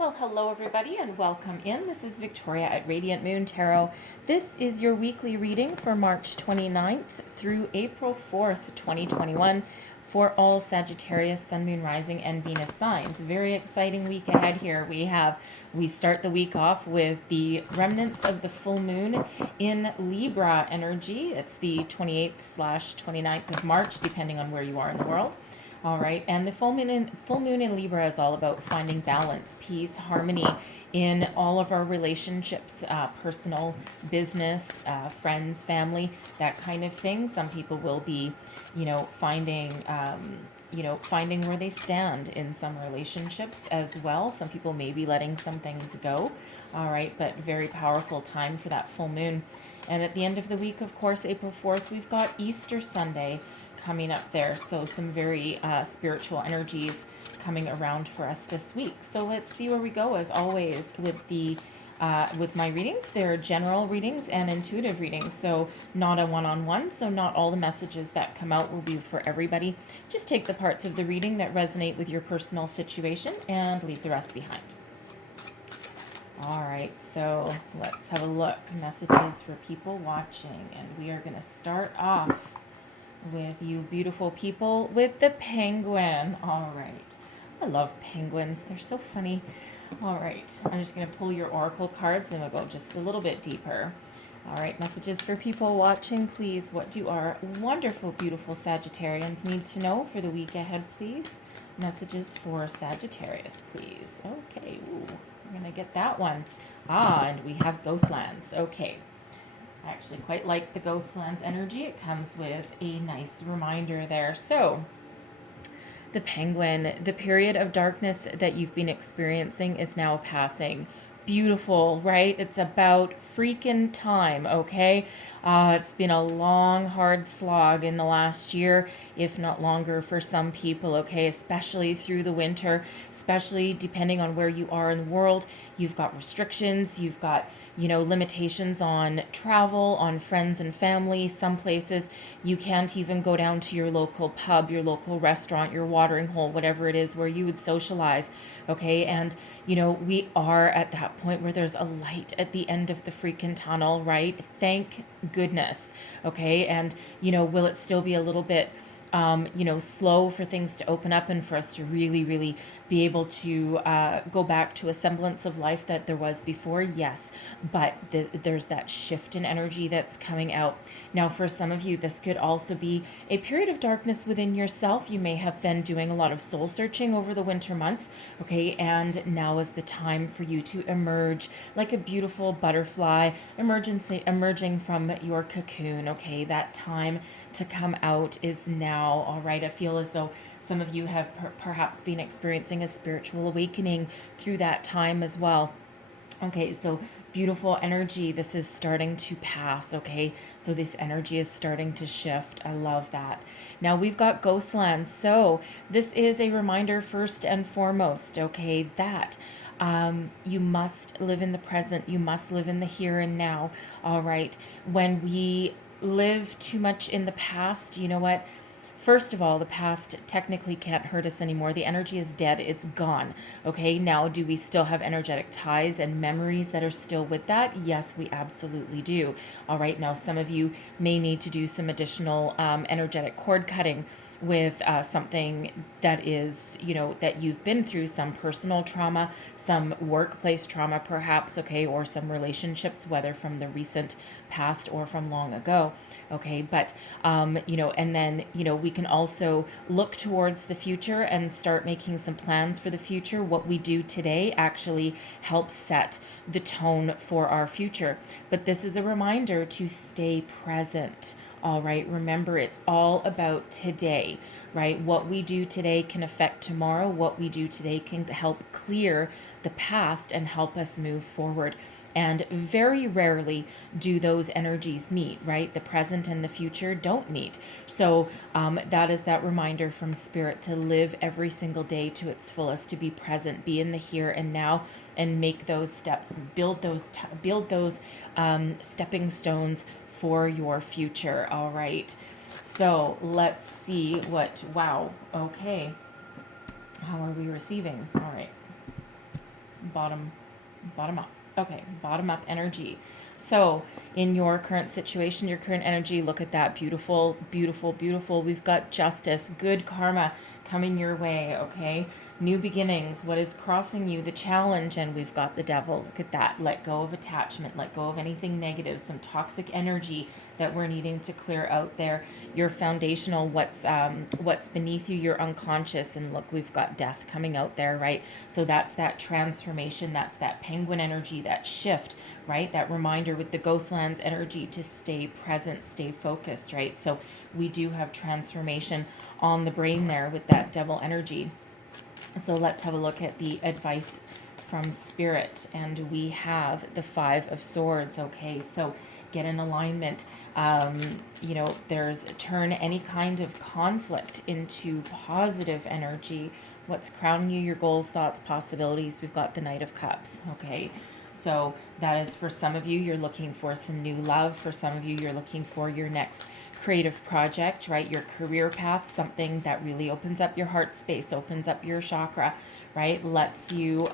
Well, hello everybody and welcome in. This is Victoria at Radiant Moon Tarot. This is your weekly reading for March 29th through April 4th, 2021 for all Sagittarius, Sun, Moon, Rising, and Venus signs. Very exciting week ahead here. We start the week off with the remnants of the full moon in Libra energy. It's the 28th/29th of March, depending on where you are in the world. All right, and the full moon in Libra is all about finding balance, peace, harmony in all of our relationships, personal, business, friends, family, that kind of thing. Some people will be, finding where they stand in some relationships as well. Some people may be letting some things go. All right, but very powerful time for that full moon. And at the end of the week, of course, April 4th, we've got Easter Sunday coming up there. So some very spiritual energies coming around for us this week. So let's see where we go. As always, with my readings, they're general readings and intuitive readings. So not a one-on-one. So not all the messages that come out will be for everybody. Just take the parts of the reading that resonate with your personal situation and leave the rest behind. All right, so let's have a look. Messages for people watching. And we are going to start off with you beautiful people with the penguin. All right. I love penguins. They're so funny. All right. I'm just going to pull your oracle cards and we'll go just a little bit deeper. All right. Messages for people watching, please. What do our wonderful, beautiful Sagittarians need to know for the week ahead, please? Messages for Sagittarius, please. Okay. Ooh, we're going to get that one. And we have Ghostlands. Okay. I actually quite like the Ghostlands energy. It comes with a nice reminder there. So, the penguin, the period of darkness that you've been experiencing is now passing. Beautiful, right? It's about freaking time, okay? It's been a long, hard slog in the last year, if not longer for some people, okay? Especially through the winter, especially depending on where you are in the world. You've got restrictions, you've got limitations on travel, on friends and family. Some places you can't even go down to your local pub, your local restaurant, your watering hole, whatever it is where you would socialize. Okay. And, we are at that point where there's a light at the end of the freaking tunnel, right? Thank goodness. Okay. And, will it still be a little bit, slow for things to open up and for us to really, really be able to go back to a semblance of life that there was before? Yes, but there's that shift in energy that's coming out. Now, for some of you, this could also be a period of darkness within yourself. You may have been doing a lot of soul searching over the winter months, okay, and now is the time for you to emerge like a beautiful butterfly, emerging from your cocoon, okay? That time to come out is now, all right? I feel as though some of you have perhaps been experiencing a spiritual awakening through that time as well. Okay, so beautiful energy. This is starting to pass, okay? So this energy is starting to shift. I love that. Now we've got Ghostland. So this is a reminder first and foremost, okay, that you must live in the present. You must live in the here and now, all right? When we live too much in the past, you know what? First of all, the past technically can't hurt us anymore. The energy is dead. It's gone. Okay, now do we still have energetic ties and memories that are still with that? Yes, we absolutely do. All right, now some of you may need to do some additional energetic cord cutting with something that is, that you've been through, some personal trauma, some workplace trauma perhaps, okay, or some relationships, whether from the recent past or from long ago, okay, but, and then, we can also look towards the future and start making some plans for the future. What we do today actually helps set the tone for our future, but this is a reminder to stay present. All right, remember, it's all about today, right? What we do today can affect tomorrow. What we do today can help clear the past and help us move forward. And very rarely do those energies meet, right? The present and the future don't meet. So that is that reminder from Spirit to live every single day to its fullest, to be present, be in the here and now, and make those steps, build those stepping stones for your future. All right, so let's see wow, okay, how are we receiving? All right, bottom, bottom up. Okay, bottom up energy. So, in your current situation, your current energy, look at that. Beautiful, beautiful, beautiful. We've got justice, good karma coming your way, okay? New beginnings, what is crossing you, the challenge, and we've got the devil. Look at that. Let go of attachment, let go of anything negative, some toxic energy that we're needing to clear out there. Your foundational, what's beneath you, your unconscious, and look, we've got death coming out there, right? So that's that transformation, that's that penguin energy, that shift, right? That reminder with the Ghostlands energy to stay present, stay focused, right? So we do have transformation on the brain there with that devil energy. So let's have a look at the advice from Spirit. And we have the Five of Swords. Okay, so get in alignment. There's turn any kind of conflict into positive energy. What's crowning you, your goals, thoughts, possibilities. We've got the Knight of Cups. Okay, so that is for some of you, you're looking for some new love. For some of you, you're looking for your next creative project, right? Your career path, something that really opens up your heart space, opens up your chakra, right? Lets you,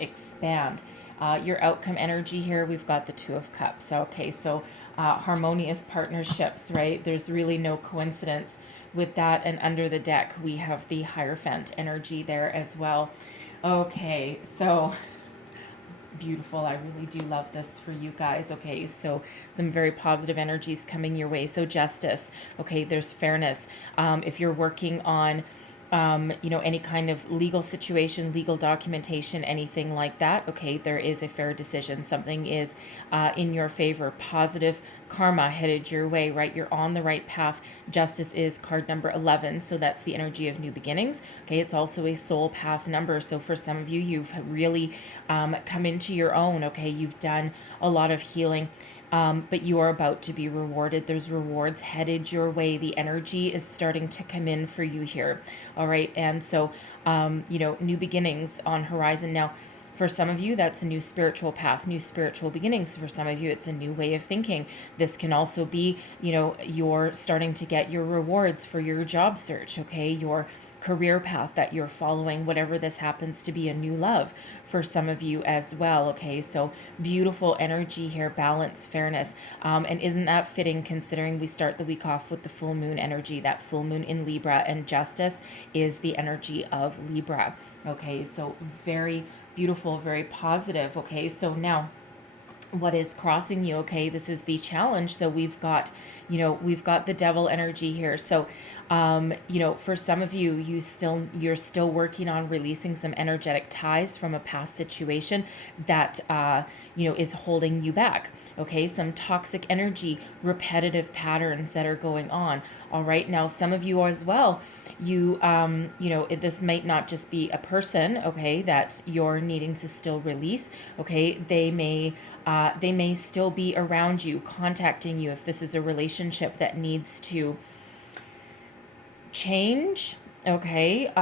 expand. Your outcome energy here, we've got the Two of Cups. Okay, so harmonious partnerships, right? There's really no coincidence with that. And under the deck, we have the Hierophant energy there as well. Okay, so beautiful. I really do love this for you guys. Okay, so some very positive energies coming your way. So justice. Okay, there's fairness. If you're working on any kind of legal situation, legal documentation, anything like that, okay, there is a fair decision. Something is in your favor. Positive karma headed your way, right? You're on the right path. Justice is card number 11, so that's the energy of new beginnings. Okay, it's also a soul path number. So for some of you, you've really come into your own. Okay, you've done a lot of healing. But you are about to be rewarded. There's rewards headed your way. The energy is starting to come in for you here. All right. And so, new beginnings on horizon. Now, for some of you, that's a new spiritual path, new spiritual beginnings. For some of you, it's a new way of thinking. This can also be, you're starting to get your rewards for your job search, okay? Your career path that you're following, whatever this happens to be, a new love for some of you as well, okay? So beautiful energy here, balance, fairness. And isn't that fitting considering we start the week off with the full moon energy, that full moon in Libra, and justice is the energy of Libra, okay? So very beautiful, very positive. Okay, so now what is crossing you? Okay, this is the challenge. So we've got the devil energy here. So for some of you, you're still working on releasing some energetic ties from a past situation that is holding you back. Okay, some toxic energy, repetitive patterns that are going on. All right, now some of you as well, this might not just be a person, okay, that you're needing to still release. Okay, they may still be around you, contacting you if this is a relationship that needs to change. Okay,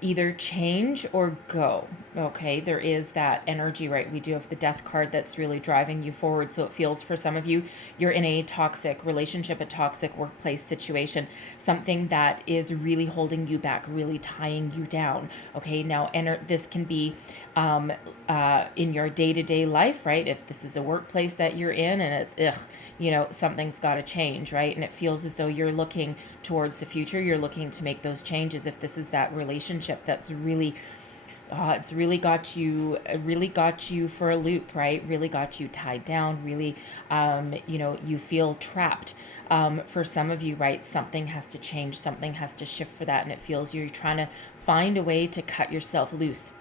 either change or go. Okay, there is that energy, right? We do have the death card that's really driving you forward. So it feels for some of you, you're in a toxic relationship, a toxic workplace situation, something that is really holding you back, really tying you down. Okay, now this can be in your day-to-day life, right? If this is a workplace that you're in and it's, something's got to change, right? And it feels as though you're looking towards the future. You're looking to make those changes. If this is that relationship that's really, it's really got you for a loop, right? Really got you tied down. Really, you feel trapped. For some of you, right? Something has to change. Something has to shift for that. And it feels you're trying to find a way to cut yourself loose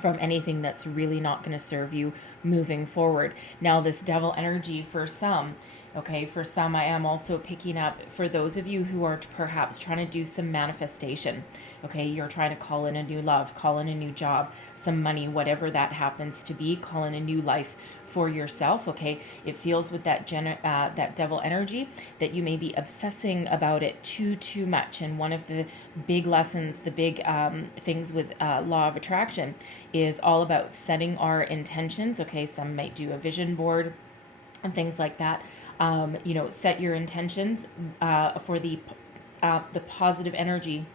from anything that's really not going to serve you moving forward. Now, this devil energy for some, okay, for some, I am also picking up for those of you who are perhaps trying to do some manifestation. Okay, you're trying to call in a new love, call in a new job, some money, whatever that happens to be, call in a new life for yourself. Okay, it feels with that that devil energy that you may be obsessing about it too much. And one of the big lessons, the big things with law of attraction is all about setting our intentions. Okay, some might do a vision board and things like that. Set your intentions for the positive energy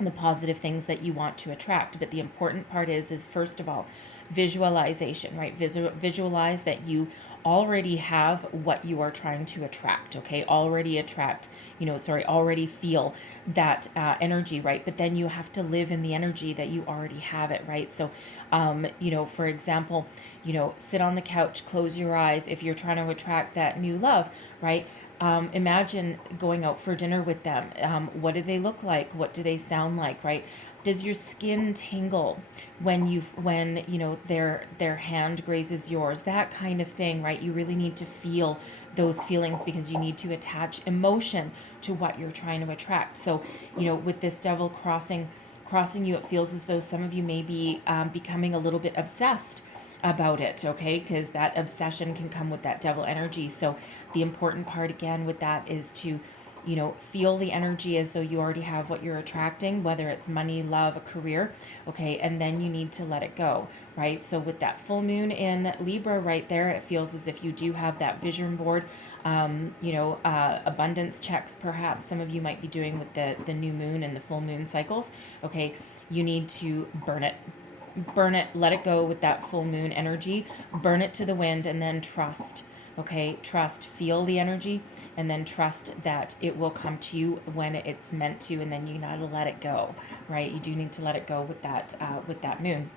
the positive things that you want to attract. But the important part is first of all, visualization, right? Visualize that you already have what you are trying to attract, okay? Already attract, already feel that energy, right? But then you have to live in the energy that you already have it, right? So, for example, sit on the couch, close your eyes if you're trying to attract that new love, right? Imagine going out for dinner with them. What do they look like? What do they sound like, right? Does your skin tingle when their hand grazes yours? That kind of thing, right? You really need to feel those feelings because you need to attach emotion to what you're trying to attract. So, with this devil crossing you, it feels as though some of you may be becoming a little bit obsessed about it, okay? Because that obsession can come with that devil energy. So the important part again with that is to, feel the energy as though you already have what you're attracting, whether it's money, love, a career, okay? And then you need to let it go, right? So with that full moon in Libra right there, it feels as if you do have that vision board, abundance checks perhaps some of you might be doing with the new moon and the full moon cycles, okay? You need to burn it, let it go with that full moon energy, burn it to the wind, and then trust, okay? Trust, feel the energy, and then trust that it will come to you when it's meant to, and then you gotta let it go, right? You do need to let it go with that moon.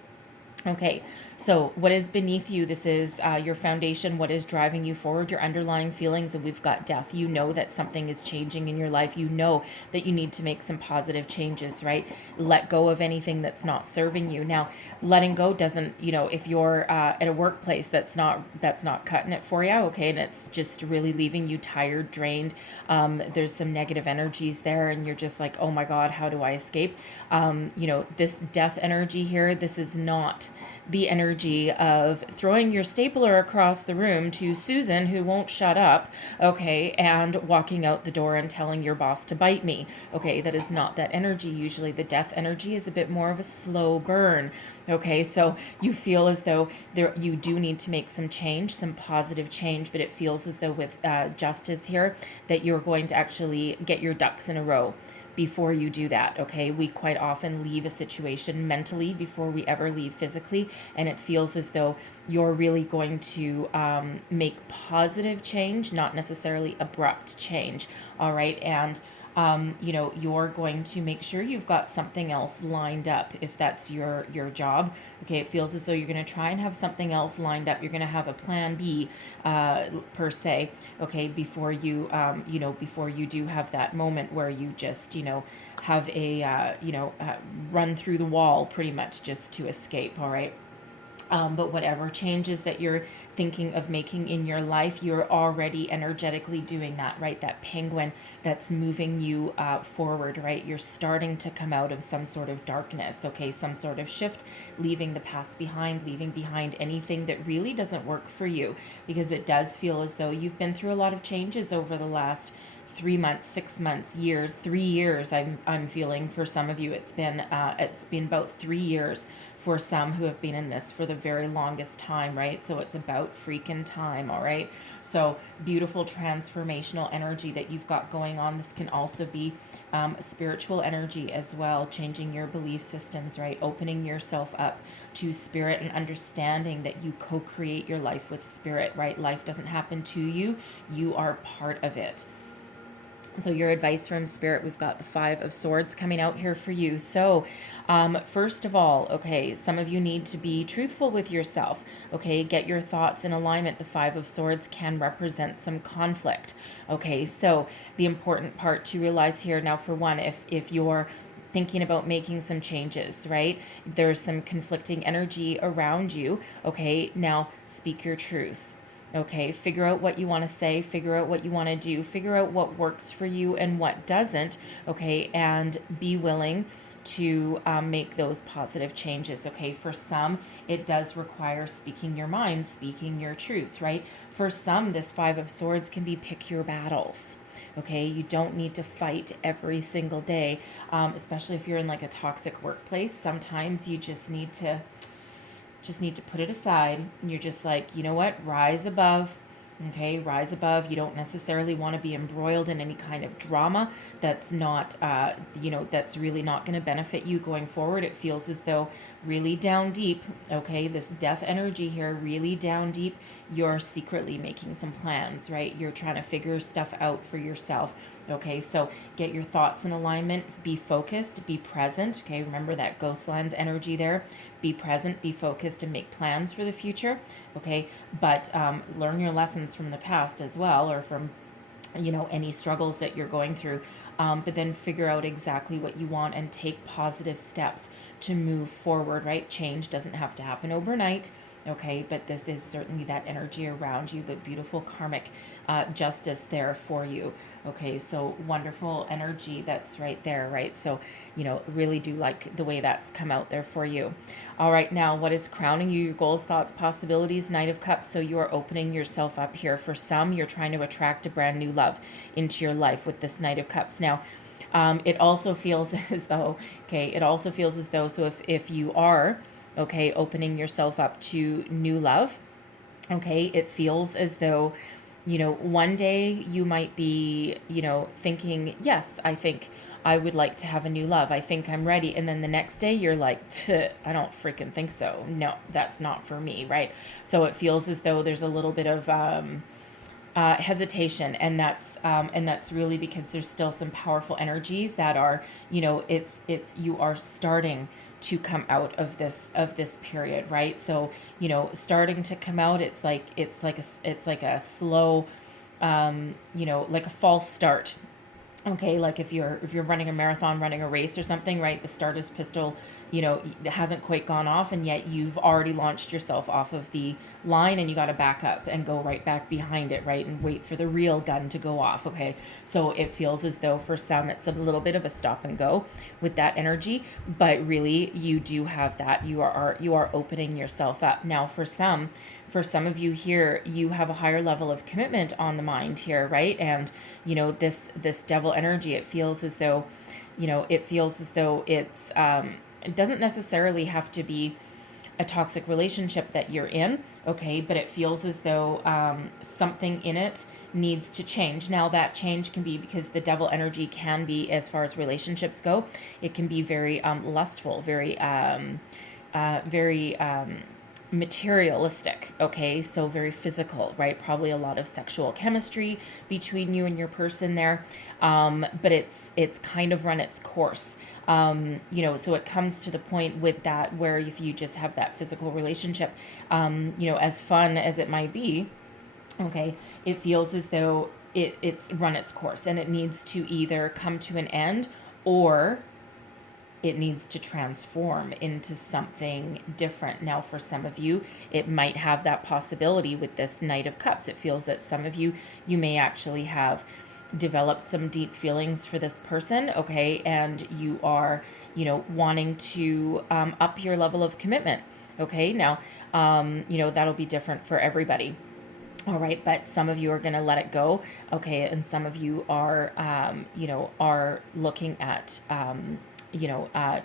Okay, so what is beneath you? This is your foundation, what is driving you forward, your underlying feelings, and we've got death. You know that something is changing in your life. You know that you need to make some positive changes, right? Let go of anything that's not serving you. Now, letting go doesn't, if you're at a workplace that's not cutting it for you, okay, and it's just really leaving you tired, drained, there's some negative energies there, and you're just like, oh my God, how do I escape? This death energy here, this is not the energy of throwing your stapler across the room to Susan, who won't shut up, okay, and walking out the door and telling your boss to bite me, okay? That is not that energy. Usually the death energy is a bit more of a slow burn, okay? So you feel as though you do need to make some change, some positive change, but it feels as though with justice here that you're going to actually get your ducks in a row before you do that, okay? We quite often leave a situation mentally before we ever leave physically, and it feels as though you're really going to make positive change, not necessarily abrupt change, all right? And you're going to make sure you've got something else lined up if that's your job. Okay, it feels as though you're going to try and have something else lined up. You're going to have a plan B, per se, okay, before you do have that moment where you just, have a, run through the wall pretty much just to escape, all right? But whatever changes that you're thinking of making in your life, you're already energetically doing that, right? That penguin that's moving you forward, right? You're starting to come out of some sort of darkness, okay? Some sort of shift, leaving the past behind, leaving behind anything that really doesn't work for you, because it does feel as though you've been through a lot of changes over the last 3 months, 6 months, year, 3 years. I'm feeling for some of you it's been about 3 years for some who have been in this for the very longest time, right? So it's about freaking time, all right? So beautiful transformational energy that you've got going on. This can also be spiritual energy as well, changing your belief systems, right? Opening yourself up to spirit and understanding that you co-create your life with spirit, right? Life doesn't happen to you. You are part of it. So your advice from Spirit, we've got the 5 of Swords coming out here for you. So first of all, okay, some of you need to be truthful with yourself, okay? Get your thoughts in alignment. The 5 of Swords can represent some conflict, okay? So the important part to realize here now, for one, if you're thinking about making some changes, right? There's some conflicting energy around you, okay? Now speak your truth. Okay, figure out what you want to say, figure out what you want to do, figure out what works for you and what doesn't, okay, and be willing to make those positive changes, okay? For some, it does require speaking your mind, speaking your truth, right? For some, this 5 of Swords can be pick your battles, okay? You don't need to fight every single day, especially if you're in like a toxic workplace. Sometimes you just need to put it aside, and you're just like, you know what, rise above Okay, rise above. You don't necessarily want to be embroiled in any kind of drama that's not, that's really not going to benefit you going forward. It feels as though really down deep, okay, this death energy here, really down deep, you're secretly making some plans, right? You're trying to figure stuff out for yourself. Okay, so get your thoughts in alignment, be focused, be present. Okay, remember that ghost lines energy there. Be present, be focused, and make plans for the future. Okay, but learn your lessons from the past as well, or from any struggles that you're going through. But then figure out exactly what you want and take positive steps to move forward, right? Change doesn't have to happen overnight. Okay, but this is certainly that energy around you, the beautiful karmic justice there for you. Okay, so wonderful energy that's right there, right? So, really do like the way that's come out there for you. All right, now what is crowning you? Your goals, thoughts, possibilities, Knight of Cups. So you are opening yourself up here. For some, you're trying to attract a brand new love into your life with this Knight of Cups. Now, it also feels as though, so if you are, okay, opening yourself up to new love, okay, it feels as though, one day you might be, thinking, yes, I think I would like to have a new love. I think I'm ready. And then the next day you're like, I don't freaking think so. No, that's not for me, right? So it feels as though there's a little bit of hesitation, and that's really because there's still some powerful energies that are, it's you are starting to come out of this period, right? So starting to come out, it's like a slow, like a false start. Okay, like if you're running a marathon, running a race or something, right? The starter's pistol, it hasn't quite gone off, and yet you've already launched yourself off of the line, and you got to back up and go right back behind it, right? And wait for the real gun to go off. Okay, so it feels as though for some it's a little bit of a stop and go with that energy, but really you do have that. You are opening yourself up. Now for some of you here, you have a higher level of commitment on the mind here, right? And this devil energy, it feels as though it's it doesn't necessarily have to be a toxic relationship that you're in, okay, but it feels as though something in it needs to change. Now that change can be because the devil energy can be, as far as relationships go, it can be very lustful, very materialistic, okay, so very physical, right? Probably a lot of sexual chemistry between you and your person there, but it's kind of run its course. So it comes to the point with that where if you just have that physical relationship, as fun as it might be, okay, it feels as though it's run its course, and it needs to either come to an end, or it needs to transform into something different. Now, for some of you, it might have that possibility with this Knight of Cups. It feels that some of you may actually have developed some deep feelings for this person, okay, and you are, wanting to up your level of commitment, okay? Now, that'll be different for everybody. All right, but some of you are going to let it go, okay, and some of you are, are looking at,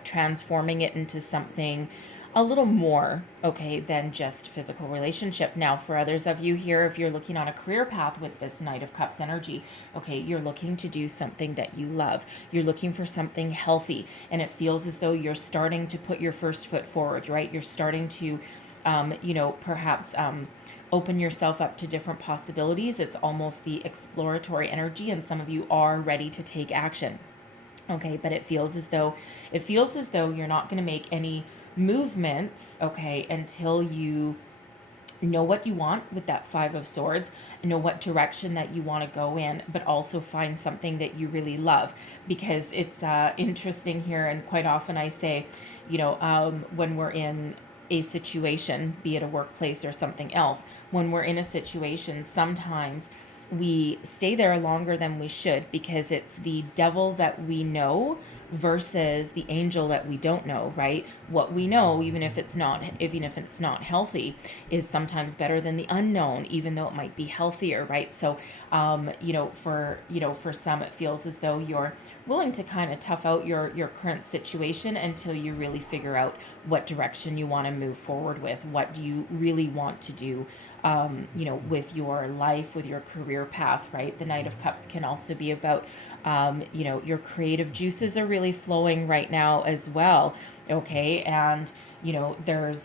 transforming it into something a little more, okay, than just physical relationship. Now, for others of you here, if you're looking on a career path with this Knight of Cups energy, okay, you're looking to do something that you love. You're looking for something healthy, and it feels as though you're starting to put your first foot forward, right? You're starting to, perhaps open yourself up to different possibilities. It's almost the exploratory energy, and some of you are ready to take action. Okay, but it feels as though you're not going to make any movements, okay, until you know what you want with that Five of Swords, know what direction that you want to go in, but also find something that you really love. Because it's interesting here, and quite often I say, when we're in a situation, be it a workplace or something else, when we're in a situation, sometimes we stay there longer than we should because it's the devil that we know versus the angel that we don't know, right? What we know, even if it's not healthy, is sometimes better than the unknown, even though it might be healthier, right? So, for some, it feels as though you're willing to kind of tough out your current situation until you really figure out what direction you want to move forward with. What do you really want to do? With your life, with your career path, right? The Knight of Cups can also be about, your creative juices are really flowing right now as well. Okay. And, there's,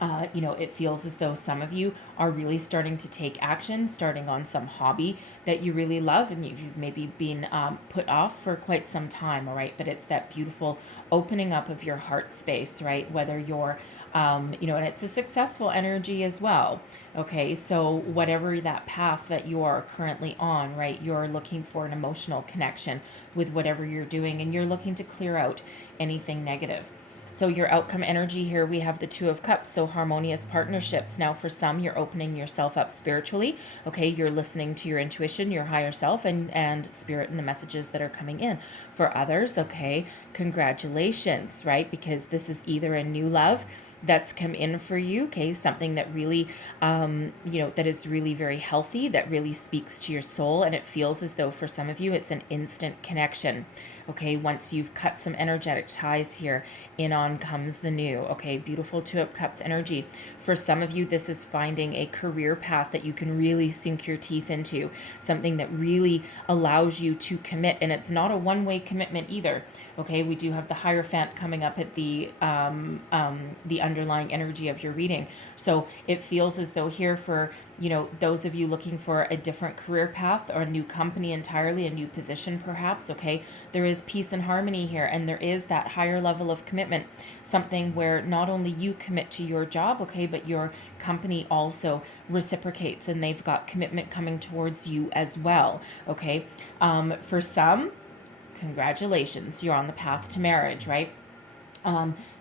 it feels as though some of you are really starting to take action, starting on some hobby that you really love and you've maybe been put off for quite some time, all right? But it's that beautiful opening up of your heart space, right? Whether you're, and it's a successful energy as well. Okay, so whatever that path that you are currently on, right, you're looking for an emotional connection with whatever you're doing and you're looking to clear out anything negative. So your outcome energy here, we have the Two of Cups, so harmonious partnerships. Now for some, you're opening yourself up spiritually. Okay, you're listening to your intuition, your higher self, and spirit and the messages that are coming in. For others, okay, congratulations, right? Because this is either a new love that's come in for you, okay, something that really, that is really very healthy, that really speaks to your soul, and it feels as though for some of you, it's an instant connection. Okay, once you've cut some energetic ties here, in on comes the new. Okay, beautiful Two of Cups energy. For some of you, this is finding a career path that you can really sink your teeth into, something that really allows you to commit, and it's not a one-way commitment either. Okay, we do have the Hierophant coming up at the underlying energy of your reading. So it feels as though here for, those of you looking for a different career path or a new company entirely, a new position perhaps, okay, there is peace and harmony here, and there is that higher level of commitment, something where not only you commit to your job, okay, but your company also reciprocates and they've got commitment coming towards you as well, okay. For some, congratulations, you're on the path to marriage, right?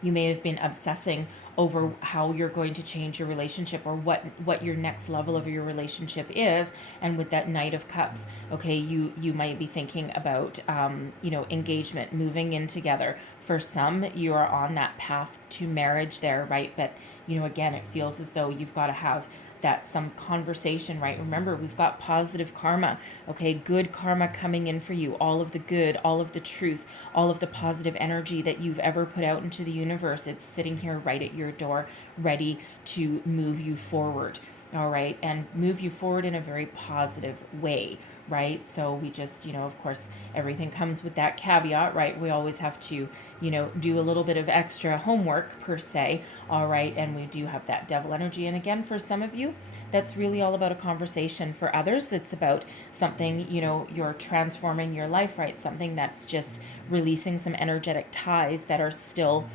You may have been obsessing over how you're going to change your relationship or what your next level of your relationship is. And with that Knight of Cups, okay, you might be thinking about, engagement, moving in together. For some, you are on that path to marriage there, right? But, again, it feels as though you've got to have that some conversation, right? Remember, we've got positive karma, okay? Good karma coming in for you, all of the good, all of the truth, all of the positive energy that you've ever put out into the universe. It's sitting here right at your door, ready to move you forward, all right? And move you forward in a very positive way, right? So we just, of course, everything comes with that caveat, right? We always have to, do a little bit of extra homework per se, all right? And we do have that Devil energy. And again, for some of you, that's really all about a conversation. For others, it's about something, you're transforming your life, right? Something that's just releasing some energetic ties that are still,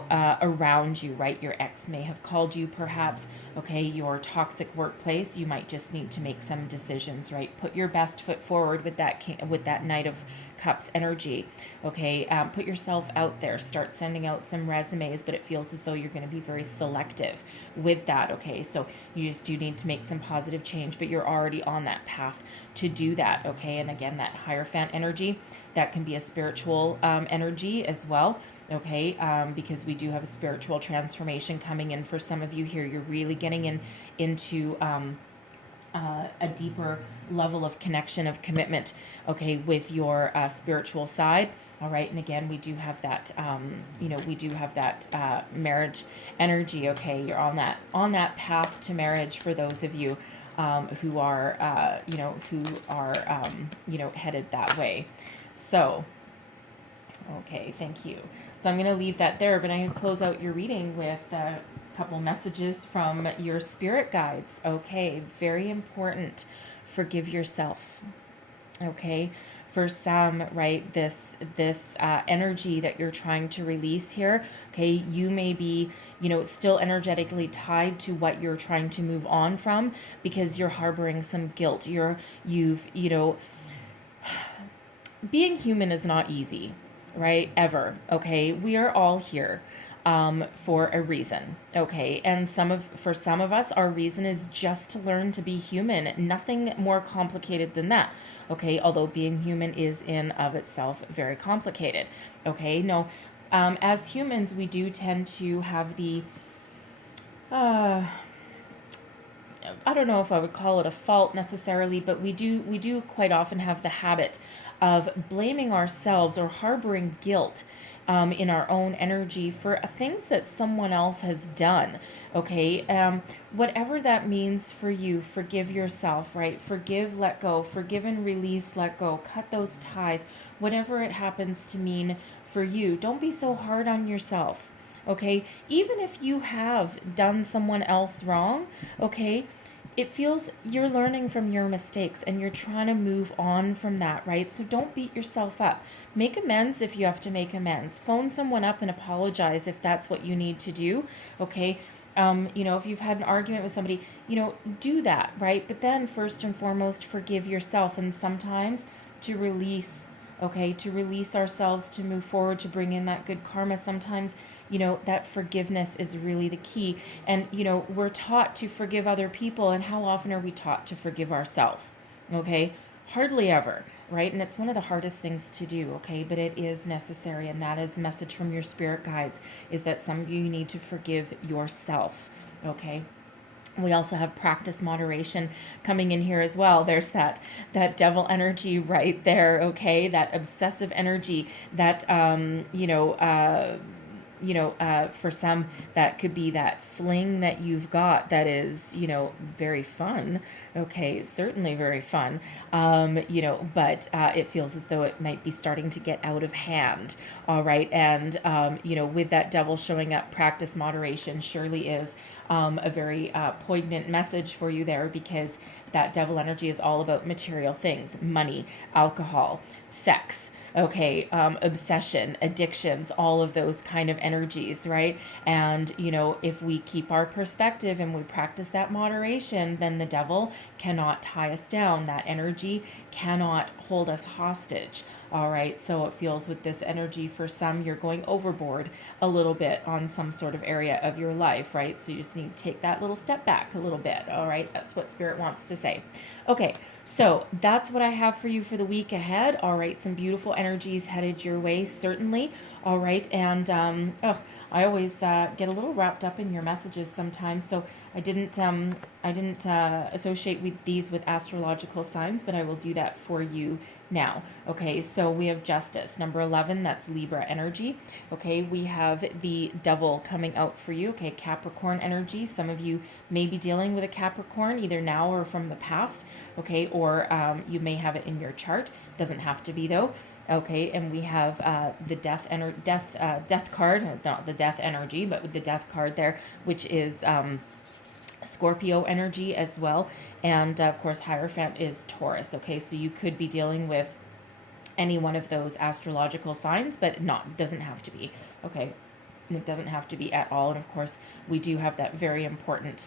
around you, right? Your ex may have called you perhaps, okay, your toxic workplace, you might just need to make some decisions, right? Put your best foot forward with that Knight of Cups energy, okay? Put yourself out there, start sending out some resumes, but it feels as though you're going to be very selective with that, okay? So you just do need to make some positive change, but you're already on that path to do that, okay? And again, that Hierophant energy, that can be a spiritual energy as well, okay? Because we do have a spiritual transformation coming in for some of you here. You're really getting into a deeper level of connection, of commitment, okay, with your spiritual side. All right, and again, we do have that, marriage energy. Okay, you're on that path to marriage for those of you who are, headed that way. So, okay, thank you. So I'm going to leave that there, but I'm going to close out your reading with a couple messages from your spirit guides. Okay, very important. Forgive yourself. Okay, for some, right, this energy that you're trying to release here, okay, you may be, still energetically tied to what you're trying to move on from because you're harboring some guilt. Being human is not easy, right? Ever, okay? We are all here. for a reason, okay? And for some of us, our reason is just to learn to be human. Nothing more complicated than that, okay? Although being human is in of itself very complicated, okay? No, as humans, we do tend to have the, I don't know if I would call it a fault necessarily, but we do quite often have the habit of blaming ourselves or harboring guilt in our own energy for things that someone else has done. Okay, whatever that means for you, forgive yourself, right? Forgive, let go, forgive and release, let go, cut those ties, whatever it happens to mean for you. Don't be so hard on yourself. Okay, even if you have done someone else wrong, okay, it feels you're learning from your mistakes and you're trying to move on from that, right? So don't beat yourself up. Make amends if you have to make amends. Phone someone up and apologize if that's what you need to do, okay? If you've had an argument with somebody, do that, right? But then first and foremost, forgive yourself. And sometimes to release, okay, to release ourselves, to move forward, to bring in that good karma. Sometimes that forgiveness is really the key. And, we're taught to forgive other people. And how often are we taught to forgive ourselves? Okay. Hardly ever, right? And it's one of the hardest things to do, okay? But it is necessary. And that is the message from your spirit guides, is that some of you need to forgive yourself, okay? We also have practice moderation coming in here as well. There's that devil energy right there, okay? That obsessive energy that, for some, that could be that fling that you've got that is, very fun. Okay, certainly very fun. But it feels as though it might be starting to get out of hand. All right. And, with that devil showing up, practice moderation surely is a very poignant message for you there, because that devil energy is all about material things, money, alcohol, sex, okay, obsession, addictions, all of those kind of energies, right? And, if we keep our perspective and we practice that moderation, then the devil cannot tie us down. That energy cannot hold us hostage. All right, so it feels with this energy, for some, you're going overboard a little bit on some sort of area of your life, right? So you just need to take that little step back a little bit. All right, that's what Spirit wants to say. Okay, so that's what I have for you for the week ahead. All right, some beautiful energies headed your way, certainly. All right, and I always get a little wrapped up in your messages sometimes, so I didn't associate with these with astrological signs, but I will do that for you now. Okay, so we have Justice, number 11, that's Libra energy. Okay, we have the Devil coming out for you. Okay, Capricorn energy. Some of you may be dealing with a Capricorn either now or from the past. Okay, or you may have it in your chart. Doesn't have to be though. Okay, and we have the death card, not the death energy, but with the death card there, which is Scorpio energy as well. And of course, Hierophant is Taurus. Okay, so you could be dealing with any one of those astrological signs, but doesn't have to be. Okay, it doesn't have to be at all. And of course, we do have that very important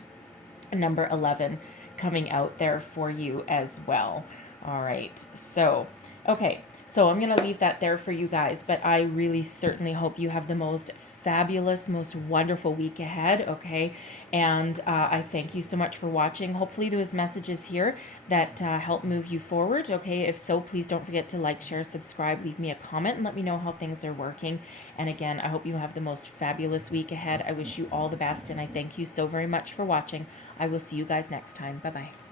number 11 coming out there for you as well. All right, so, okay. So I'm going to leave that there for you guys, but I really certainly hope you have the most fabulous, most wonderful week ahead, okay? And I thank you so much for watching. Hopefully there was messages here that help move you forward, okay? If so, please don't forget to like, share, subscribe, leave me a comment, and let me know how things are working. And again, I hope you have the most fabulous week ahead. I wish you all the best, and I thank you so very much for watching. I will see you guys next time. Bye-bye.